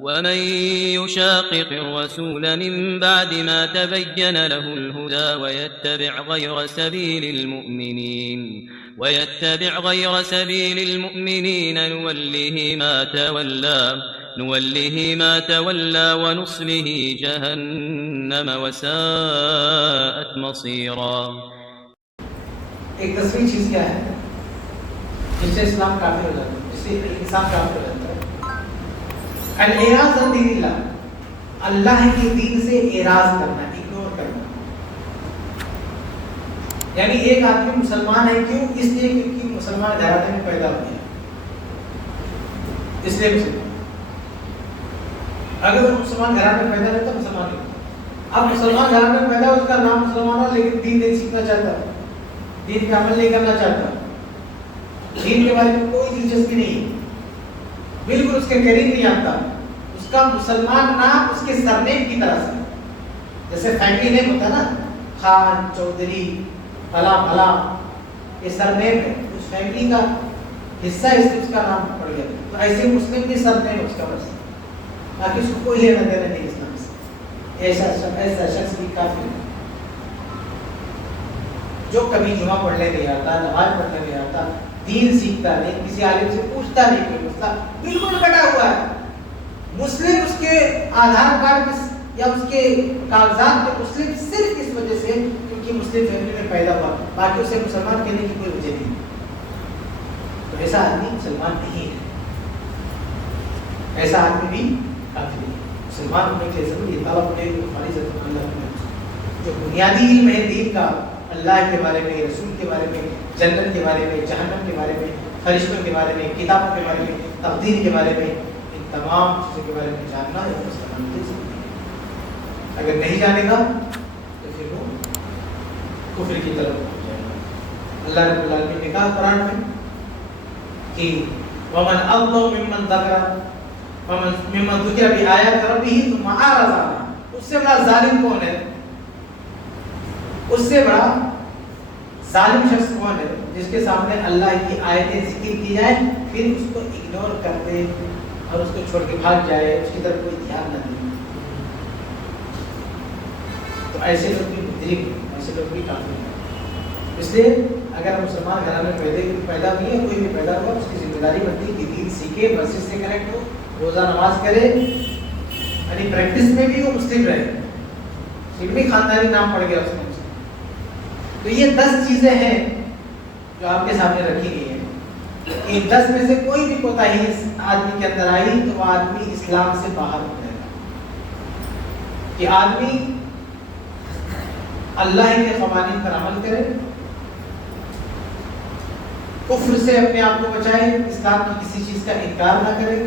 ومن يشاقق الرسول من بعد ما تبين له الهدى ويتبع غير سبيل المؤمنين نوله ما تولى ونصله جهنم وساءت مصيرا. ایک 10ویں چیز کیا ہے جس سے اسلام کافر ہو جاتا ہے، جس سے انسان کافر ہو جاتا ہے؟ الاعراض عن دین اللہ، اللہ کے دین سے اعراض کرنا، اگنور کرنا. یعنی ایک آدمی مسلمان ہے کیوں؟ اس لیے کیونکہ مسلمان گھرانے میں پیدا ہوئے ہیں، اس لیے مسلمان. اگر وہ مسلمان گھرانے میں پیدا رہتا مسلمان نہیں. اب مسلمان گھرانے میں پیدا ہو، اس کا نام مسلمان ہے لیکن دین نہیں سیکھنا چاہتا، دین کا عمل نہیں کرنا چاہتا، دین کے بارے میں کوئی دلچسپی نہیں، بالکل اس کے قریب نہیں آتا. اس کا مسلمان نام اس کے سرنیم کی طرح سے، جیسے فیملی نیم ہوتا ہے نا، خان، چودھری، فلاں فلاں، یہ سرنیم ہے، اس فیملی کا حصہ اس سے اس کا نام پڑ گیا. تو ایسے مسلم بھی سرنیم ہے اس کا بس، باقی اس کو کوئی لینا دینا نہیں اسلام سے. ایسا شخص بھی کافر ہے جو کبھی جمعہ پڑھنے نہیں آتا، نماز پڑھنے نہیں آتا، دین سیکھتا نہیں، کسی عالم سے پوچھتا نہیں، کوئی مسئلہ بالکل کٹا ہوا ہے. مسلم اس کے آدھار کارڈ یا اس کے کاغذات میں مسلم صرف اس وجہ سے کیونکہ مسلم فیملی میں پیدا ہوا، باقی اسے مسلمان کہنے کی کوئی وجہ نہیں. تو ایسا آدمی مسلمان نہیں ہے، ایسا آدمی بھی کافر ہے. مسلمان ہونے کے ضرور یہ طلب ہے کہ ہماری ذات اللہ جو بنیادی علم ہے دین کا، اللہ کے بارے میں، رسول کے بارے میں، جنت کے بارے میں، جہنم کے بارے میں، فرشتوں کے بارے میں، کتابوں کے بارے میں، تقدیر کے بارے میں، ان تمام چیزوں کے بارے میں جاننا ہے مسلمان کی ضروری ہے. اگر نہیں جانے گا تو پھر وہ کفر کی طرف پہنچ جائے گا. اللہ رب العالمین نے کہا قرآن میں کہ وَمَنْ أَظْلَمُ مِمَّنْ ذُكِرَ بِآيَاتِ رَبِّهِ ثُمَّ أَعْرَضَ عَنْهَا. اس سے بڑا ظالم کون ہے؟ اس سے بڑا ظالم شخص کون ہے جس کے سامنے اللہ کی آیتیں ذکر کی جائیں پھر اس کو اگنور کر دے اور اس کو چھوڑ کے بھاگ جائے، اس کی طرف کوئی دھیان نہ دے؟ تو ایسے لوگ بھی مدرک ہیں، ایسے لوگ بھی کافر ہیں. اس لیے اگر مسلمان گھرانے میں پیدا ہوئی ہے، کوئی بھی پیدا ہوا، اس کی ذمہ داری بنتی ہے کہ دین سیکھے، مسجد سے کنیکٹ ہو، روزہ نماز کرے، یعنی پریکٹس میں بھی وہ مسلم رہے، علمی خاندانی نام پڑ گیا اس میں. تو یہ 10 چیزیں ہیں جو آپ کے سامنے رکھی گئی ہیں. ان 10 میں سے کوئی بھی کوتاہی اس آدمی کے اندر آئی تو وہ آدمی اسلام سے باہر ہو جائے گا. کہ آدمی اللہ کے قوانین پر عمل کرے، کفر سے اپنے آپ کو بچائے، اسلام کی کسی چیز کا انکار نہ کرے،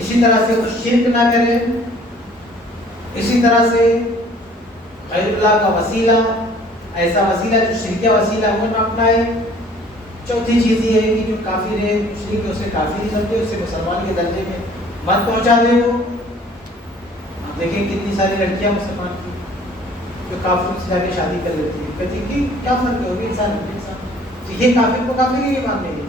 اسی طرح سے وہ شرک نہ کرے، اسی طرح سے غیر اللہ کا وسیلہ، ایسا وسیلہ جو شرکیہ وسیلہ وہ نہ اپنائے. چوتھی چیز یہ ہے کہ جو کافر ہے، مشرک ہے، اسے کافر نہیں سمجھے، اسے مسلمان کے درجے میں مت پہنچا دے. وہ آپ دیکھیں کتنی ساری لڑکیاں مسلمان کی جو کافر سے جا کے شادی کر لیتی ہیں، کہتی کہ کیا فرق ہے، وہ بھی انسان ہے، انسان. تو یہ کافر کو کافر ہی نہیں مان لیں گے.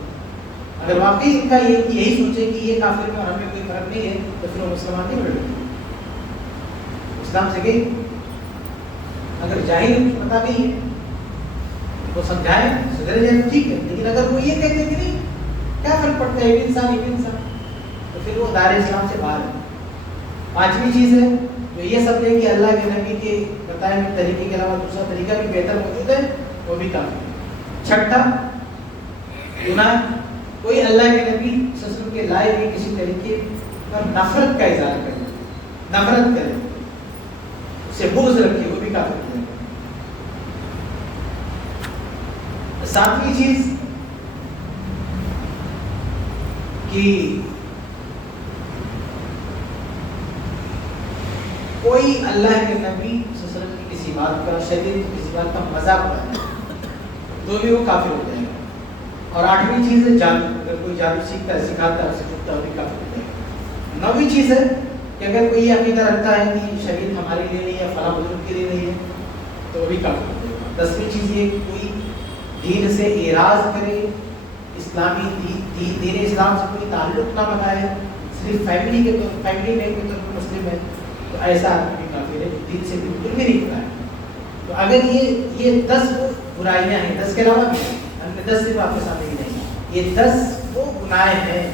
اگر واقعی ان کا یہی سوچے کہ یہ کافر میں اور ہمیں کوئی فرق نہیں ہے تو پھر وہ مسلمان نہیں بڑھے اسلام سے گئی. اگر جاہل کچھ پتا نہیں ہے وہ سمجھائیں، سدھر جائیں، ٹھیک ہے. لیکن اگر وہ یہ کہتے کہ نہیں کیا فرق پڑتا ہے، ایک انسان تو پھر وہ دار اسلام سے باہر ہے. 5ویں چیز ہے جو یہ سب ہے کہ اللہ کے نبی کے بتائے ہوئے طریقے کے علاوہ دوسرا طریقہ بھی بہتر موجود ہے، وہ بھی کافی ہے. 6 گناہ، کوئی اللہ کے نبی صلی اللہ علیہ وسلم کے لائے ہوئے کسی طریقے پر نفرت کا اظہار کرے، نفرت کرے، اسے بغض رکھے، وہ بھی کافر ہے. 7ویں چیز کہ کوئی اللہ کے نبی صلی اللہ علیہ وسلم کی کسی بات کا، شریعت کی کسی بات کا مذاق اڑائے تو بھی وہ کافر ہو جائے گا. اور 8ویں چیز ہے جادو. اگر کوئی جادو سیکھتا ہے، سکھاتا ہے، اسے چھپتا ہے، وہ بھی کافر ہو جائے گا. 9ویں چیز ہے کہ اگر کوئی یہ عقیدہ رکھتا ہے کہ شریعت ہمارے لیے نہیں ہے، فلاں بزرگ کے لیے نہیں ہے، تو وہ بھی کافر ہو جائے گا. 10ویں چیز یہ کہ کوئی دین سے اعراض کرے، اسلامی دین اسلام سے کوئی تعلق نہ بنائے، صرف فیملی کے تو فیملی نہیں کے طور پر مسلم ہے تو ایسا آدمی بھی کافر ہے جو دین سے بالکل بھی نہیں پڑا ہے. تو اگر یہ 10 برائیاں ہیں, 10 کے علاوہ بھی ہیں, ہم نے 10 صرف آپ کے سامنے ہی نہیں, یہ 10 وہ گناہ ہیں,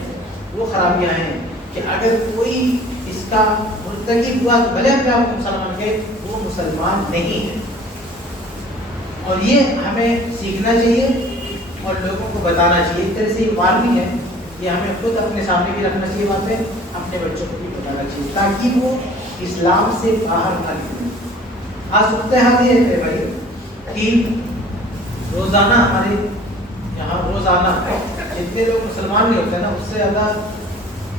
وہ خرابیاں ہیں کہ اگر کوئی اس کا مرتکب ہوا تو بھلے اپنے آپ کو مسلمان کہے, وہ مسلمان نہیں ہے. اور یہ ہمیں سیکھنا چاہیے اور لوگوں کو بتانا چاہیے. ایک طرح سے یہ وارننگ ہے, یہ ہمیں خود اپنے سامنے بھی رکھنا چاہیے باتیں, اپنے بچوں کو بھی بتانا چاہیے تاکہ وہ اسلام سے باہر نہ نکلیں. آج صورتحال یہ ہے بھائی کہ روزانہ ہمارے یہاں روزانہ جتنے لوگ مسلمان نہیں ہوتے نا, اس سے زیادہ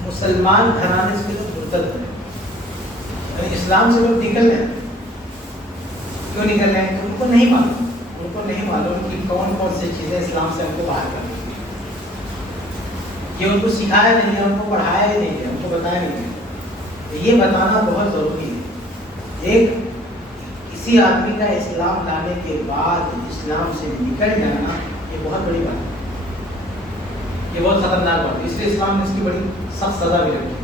مسلمان گھرانے سے لوگ مرتد ہوتے ہیں. اسلام سے لوگ نکل رہے ہیں. کیوں نکل رہے ہیں؟ ان کو نہیں معلوم, ان کو نہیں معلوم کہ کون کون سی چیزیں اسلام سے ہم کو باہر کر رہی ہیں. یہ ان کو سکھایا نہیں ہے, ان کو پڑھایا ہی نہیں ہے, ان کو بتایا نہیں ہے. یہ بتانا بہت ضروری ہے. ایک کسی آدمی کا اسلام لانے کے بعد اسلام سے نکل جانا یہ بہت بڑی بات ہے, یہ بہت خطرناک بات ہے. اس لیے اسلام نے اس کی بڑی سخت سزا بھی رکھی.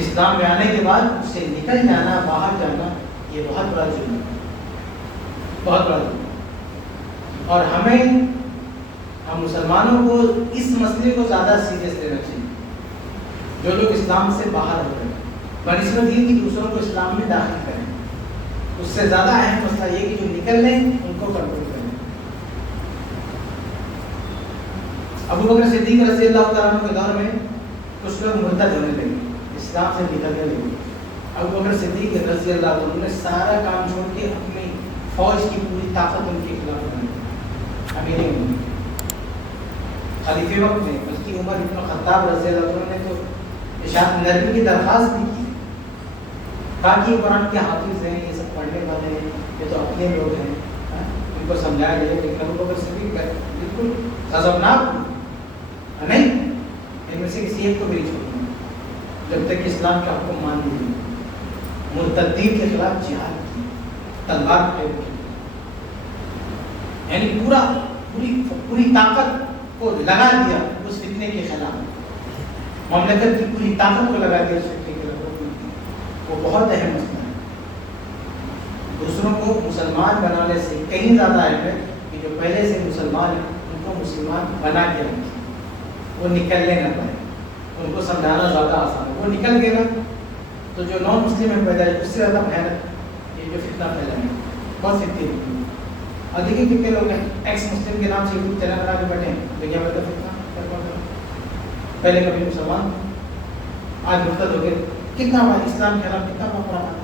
اسلام میں آنے کے بعد اس سے نکل جانا, باہر جانا, یہ بہت بڑا جرم ہے, بہت بڑا جرم. اور ہم مسلمانوں کو اس مسئلے کو زیادہ سیریس لینا چاہیے. جو لوگ اسلام سے باہر ہو رہے ہیں بنسبت یہ کہ دوسروں کو اسلام میں داخل کریں, اس سے زیادہ اہم مسئلہ یہ کہ جو نکل رہے ہیں ان کو کنٹرول کریں. ابو بکر صدیق رضی اللہ تعالیٰ عنہ کے دور میں کچھ لوگ مرتد ہونے لگے, اسلام سے نکلنے لگے. ابو بکر صدیق رضی اللہ تعالیٰ عنہ نے سارا کام چھوڑ کے اپنی فوج کی پوری طاقت ان کے خلاف بنائی. ابھی نہیں خلیفے وقت میں بلکہ عمر ابن خطاب رضی اللہ عنہ نے تو ارشاد نرمی کی درخواست بھی کی, باقی قرآن کے حافظ ہیں, یہ سب پڑھنے والے ہیں, یہ تو اپنے لوگ ہیں, ان کو سمجھایا گیا. لیکن ابو بکر صدیق بالکل غضبناک نہیں, ان میں سے کسی ایک کو بھی نہیں چھوڑنا جب تک اسلام کا حکم مان لیجیے. مرتدین کے خلاف جہاد کی, تلوار پھیر کی, یعنی پوری طاقت کو لگا دیا اس فتنے کے خلاف, مملکت کی پوری طاقت کو لگا دیا اس فتنے کے خلاف. وہ بہت اہم مسئلہ ہے. دوسروں کو مسلمان بنانے سے کہیں زیادہ اہم ہے کہ جو پہلے سے مسلمان ہیں ان کو مسلمان بنا کے رکھیں, وہ نکلنے نہ پائے. ان کو سمجھانا زیادہ آسان ہے. وہ نکل گئے نا تو جو نان مسلم ہے پیدا ہے اس سے زیادہ بھیانک یہ جو فتنہ پھیلا ہے, بہت فتنے ہوتی ہے. اور دیکھیں کتنے لوگ ہیں ایکس مسلم کے نام سے یوٹیوب چینل بنا کے بیٹھے ہیں, دنیا میں تو فتنہ پہلے کبھی مسلمان آج مرتد ہو گئے. کتنا ہمارا اسلام کے خلاف کتنا قرآن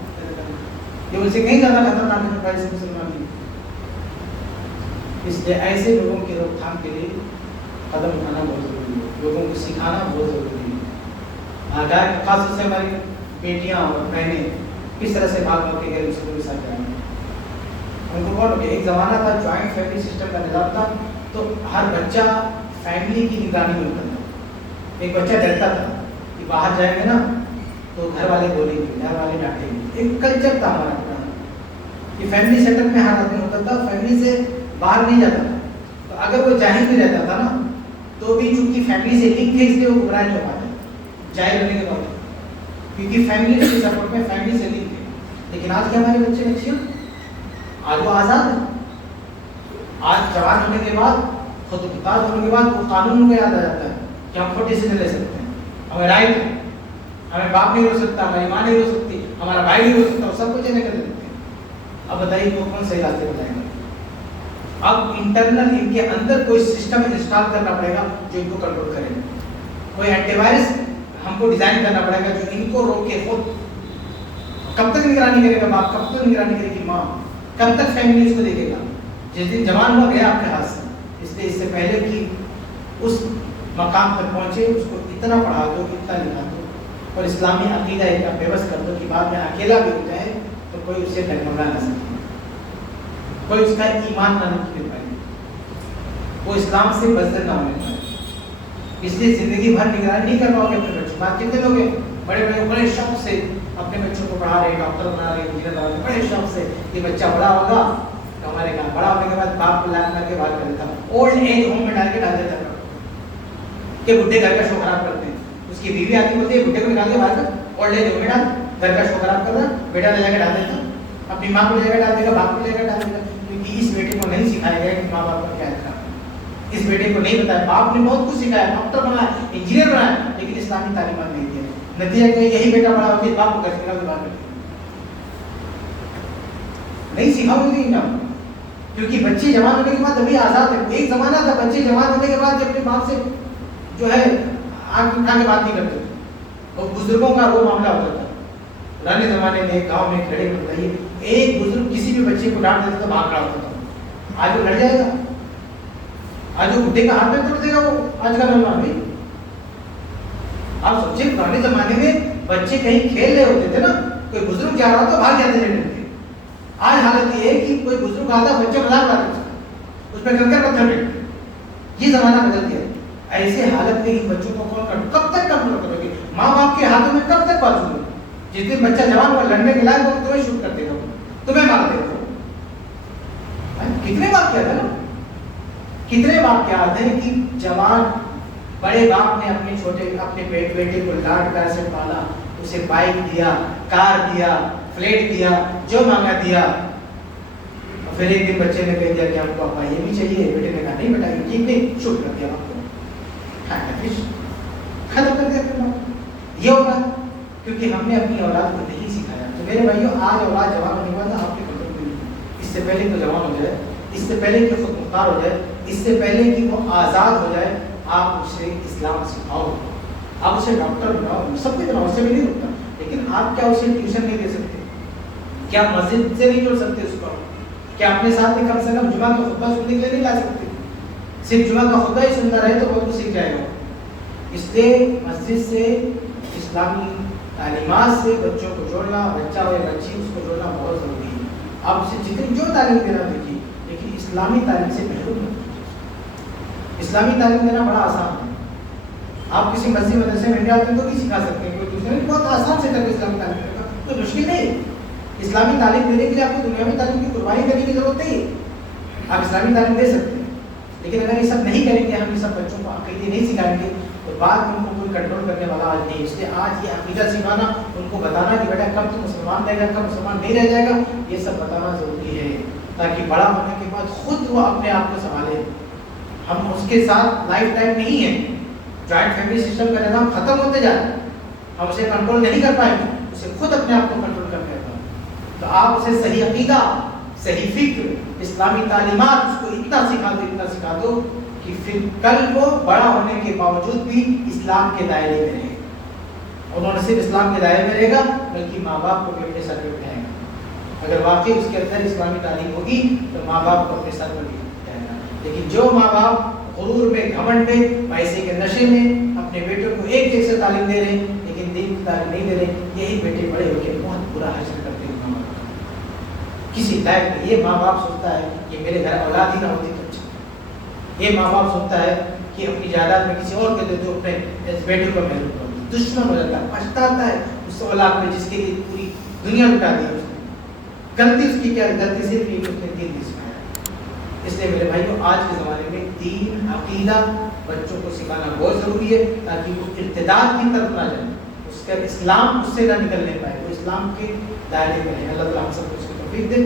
یہ ان سے کہیں زیادہ خطرناک ہے پہلے سے مسلمان بھی. اس لیے ایسے لوگوں کی روک تھام کے لیے قدم اٹھانا بہت ضروری ہے, لوگوں کو سکھانا بہت ضروری ہے. آگاہ خاص طور سے ہماری بیٹیاں اور بہنیں کس طرح سے بھاگ بھاگ کے غیر مسلموں کے ساتھ جائیں. ان کو بہت ایک زمانہ تھا جوائنٹ فیملی سسٹم کا نظام تھا, تو ہر بچہ فیملی کی نگرانی میں ہوتا تھا. ایک بچہ ڈرتا تھا کہ باہر جائیں گے نا تو گھر والے بولیں گے, گھر والے ڈانٹیں گے. ایک کلچر تھا ہمارا پرانا کہ فیملی سیٹ اپ میں ہر آدمی ہوتا تھا, فیملی سے باہر نہیں جاتا تھا. تو اگر وہ جاہل بھی رہتا تھا نا تو بھی چونکہ فیملی سے لنک تھے اس لیے وہ گمراہ نہیں ہو پاتا جاہل ہونے کے بعد, کیونکہ فیملی کے سپورٹ میں فیملی سے لنک تھے. لیکن آج کے ہمارے بچے میکسیمم آج وہ آزاد ہیں. آج جوان ہونے کے بعد, خود مختار ہونے کے بعد وہ قانون کو یاد آ جاتا ہے کہ ہم خود ڈیسیزن لے سکتے ہیں, ہمیں رائٹ ہے, ہمیں باپ نہیں ہو سکتا, ہماری ماں نہیں ہو سکتی, ہمارا بھائی نہیں ہو سکتا, وہ سب کچھ نہیں کر سکتے ہیں. اب بتائیے وہ کون صحیح راستے بتائیں گے. اب انٹرنل ان کے اندر کوئی سسٹم انسٹال کرنا پڑے گا جو ان کو کنٹرول کرے گا. کوئی اینٹی وائرس ہم کو ڈیزائن کرنا پڑے گا جو ان کو روکے. خود کب تک نگرانی کرے گا باپ, کب تک نگرانی کرے گی ماں, کب تک فیملی اس کو دیکھے گا. جس دن جوان ہوا گیا آپ کے ہاتھ سے. اس لیے اس سے پہلے کہ اس مقام تک پہنچے اس کو اتنا پڑھا دو, اتنا لکھا دو اور اسلامی عقیدہ ایک کا بےبس کر دو کہ بعد میں اکیلا بھی ہو جائے تو کوئی اسے ڈگمگا نہ سکے, کوئی اس کا ایمان نہ نکل پائے, وہ اسلام سے بزدل نہ ہونے پائے. اس لیے زندگی بھر نگرانی نہیں کر پاؤ گے اپنے بچوں. بات کتنے لوگ ہیں بڑے شوق سے اپنے بچوں کو پڑھا رہے, ڈاکٹر بنا رہے, انجینئر بنا رہے, بڑے شوق سے یہ بچہ بڑا ہوگا تو ہمارے کام. بڑا ہونے کے بعد باپ کو لائن کر کے بات کر دیتا, اولڈ ایج ہوم میں ڈال دیتا کہ بڈھے گھر کا شو خراب کرتے ہیں. اس اس کی بیوی آتی ہوتی ہے بیٹے کو نکال کے باہر کر اولڈ ایج ہوم میں ڈال, گھر کا شو خراب کر رہا ہے, بیٹا لے جا کے ڈال دیتا, اپنی ماں کو لے جا کے ڈال دے گا, باپ کو لے جا کے ڈال دے گا, کیونکہ اس بیٹے کو نہیں سکھایا گیا کہ ماں باپ کا کیا احترام ہے. اس بیٹے کو نہیں بتایا, باپ نے بہت کچھ سکھایا, ڈاکٹر بنایا, انجینئر بنایا, لیکن اسلامی تعلیمات نہیں دیا. نتیجہ کہ یہی بیٹا بڑا ہوتے باپ کو کیسے نکال کے باہر کر نہیں سکھاؤ گے انجام, کیونکہ بچے جوان ہونے کے بعد ابھی آزاد ہے. ایک زمانہ تھا بچے جوان ہونے کے بعد اپنے باپ سے جو ہے آنکھ اٹھا کے بات نہیں کرتے, اور بزرگوں کا وہ معاملہ ہوتا تھا پرانے زمانے میں. گاؤں میں کھڑے بتائیے, ایک بزرگ کسی بھی بچے کو ڈانٹ دیتا تو بھاگ کھڑا ہوتا تھا. آج وہ لڑ جائے گا, آج وہ بڈھے کا ہاتھ میں توڑ دے گا, وہ آج کا نوجوان بھی. آپ سوچیں پرانے زمانے میں بچے کہیں کھیل رہے ہوتے تھے نا, کوئی بزرگ جا رہا تو بھاگ جاتے تھے. آج حالت یہ ہے کہ کوئی بزرگ آتا بچے مذاق اڑاتے اس پہ کنکر پتھر پھینکتے. یہ زمانہ بدل گیا. ایسے حالت میں ان بچوں کو کون کب تک کنٹرول کرو گے؟ ماں باپ کے ہاتھوں میں کب تک بازو ہے؟ جس دن بچہ جوان ہوا لڑنے کے لائق ہو تمہیں شوٹ کر دے گا, تمہیں مار دے گا. کتنے واقعات ہیں نا, کتنے واقعات ہیں کہ جوان بڑے باپ نے اپنے چھوٹے اپنے بیٹے کو لاڈ پیار سے پالا, اسے بائک دیا, کار دیا, فلیٹ دیا, جو مانگا دیا, اور پھر ایک دن بچے نے کہہ دیا کہ ہم کو ابا یہ بھی چاہیے. بیٹے نے کہا نہیں بیٹا یہ ٹھیک نہیں, شوٹ کر دیا آپ کو, ختم کر دیا. یہ ہوگا کیونکہ ہم نے اپنی اولاد کو نہیں سکھایا. تو میرے بھائیوں آج اولاد جوان ہونے کے بعد آپ کے کنٹرول میں نہیں, اس سے پہلے کہ جوان ہو جائے, اس سے پہلے کہ خود مختار ہو جائے, اس سے پہلے کہ وہ آزاد ہو جائے, آپ اسے اسلام سکھاؤ, آپ اسے ڈاکٹر بناؤ, سب کچھ بناؤ, اس سے بھی نہیں رکتا. لیکن آپ کیا اسے ٹیوشن نہیں دے سکتے؟ کیا مسجد سے نہیں جوڑ سکتے اس کو؟ کیا اپنے ساتھ میں کم سے کم جمعہ کا خطبہ سننے کے لیے نہیں لا سکتے؟ صرف جمعہ کا خطبہ ہی سنتا رہے تو بہت کچھ سیکھ جائے گا. اس لیے مسجد سے اسلامی تعلیمات سے بچوں کو جوڑنا, بچہ ہو یا بچی اس کو جوڑنا بہت ضروری ہے. آپ اسے جتنی جو تعلیم دینا دیکھیے, لیکن اسلامی تعلیم سے محروم نہ کیجیے. اسلامی تعلیم دینا بڑا آسان ہے. آپ کسی مسجد مدرسے میں جاتے ہیں تو نہیں سکھا سکتے, کوئی دوسرے بہت آسان سے کر اسلامی تعلیم دینا کوئی مشکل نہیں. اسلامی تعلیم دینے کے لیے آپ کو دنیاوی تعلیم کی قربانی کرنے کی ضرورت نہیں ہے. آپ اسلامی تعلیم دے سکتے ہیں, لیکن اگر یہ سب نہیں کریں گے, ہم یہ سب بچوں کو عقیدے نہیں سکھائیں گے, تو بعد میں ان کو کوئی کنٹرول کرنے والا آج نہیں. اس لیے آج یہ عقیدہ سکھانا, ان کو بتانا کہ بیٹا کب تو مسلمان رہے گا, کب مسلمان نہیں رہ جائے گا, یہ سب بتانا ضروری ہے, تاکہ بڑا ہونے کے بعد خود وہ اپنے آپ کو سنبھالے. ہم اس کے ساتھ لائف ٹائم نہیں ہے. جوائنٹ فیملی سسٹم کا نظام ختم ہوتے جا رہا ہے, ہم اسے کنٹرول نہیں کر پائیں گے, اسے خود اپنے آپ کو کنٹرول کرنا ہے. تو آپ اسے صحیح عقیدہ, صحیح فکر, اسلامی تعلیمات اس کو اتنا سکھا دو کہ پھر کل وہ بڑا ہونے کے باوجود بھی اسلام کے دائرے میں رہے. انہوں نے صرف اسلام کے دائرے میں رہے گا, بلکہ ماں باپ کو بھی اپنے سر پہ اٹھائے گا. اگر واقعی اس کے اندر اسلامی تعلیم ہوگی تو ماں باپ کو اپنے سر پر بھی اٹھائے گا. لیکن جو ماں باپ غرور میں, گھمنڈ میں, پیسے کے نشے میں اپنے بیٹوں کو ایک جیسے تعلیم دے رہے ہیں لیکن دین کی تعلیم نہیں دے رہے, یہی بیٹے بڑے ہو کے بہت برا حشر کرتے ہیں. ماں باپ کسی لائق نہیں. یہ ماں باپ سوچتا ہے کہ میرے گھر اولاد ہی نہ ہوتی تو اچھا. یہ ماں باپ سوچتا ہے کہ اپنی جائیداد میں کسی اور کے دے دو, اپنے بیٹے کو محروم کر دو. دشمن ہو جاتا ہے, پچھتاتا ہے اس اولاد میں جس کے لیے پوری دنیا لٹا دی اس نے. غلطی اس کی کیا, غلطی صرف یہ کہ اس نے دین نہیں سکھایا. اس لیے میرے بھائیوں آج کے زمانے میں دین, عقیدہ بچوں کو سکھانا بہت ضروری ہے, تاکہ وہ ارتداد کی طرف نہ جائے, اس کا اسلام اس سے نہ نکلنے پائے, وہ اسلام کے دائرے میں رہے. اللہ تعالیٰ ہم سب کو اس کی توفیق دے.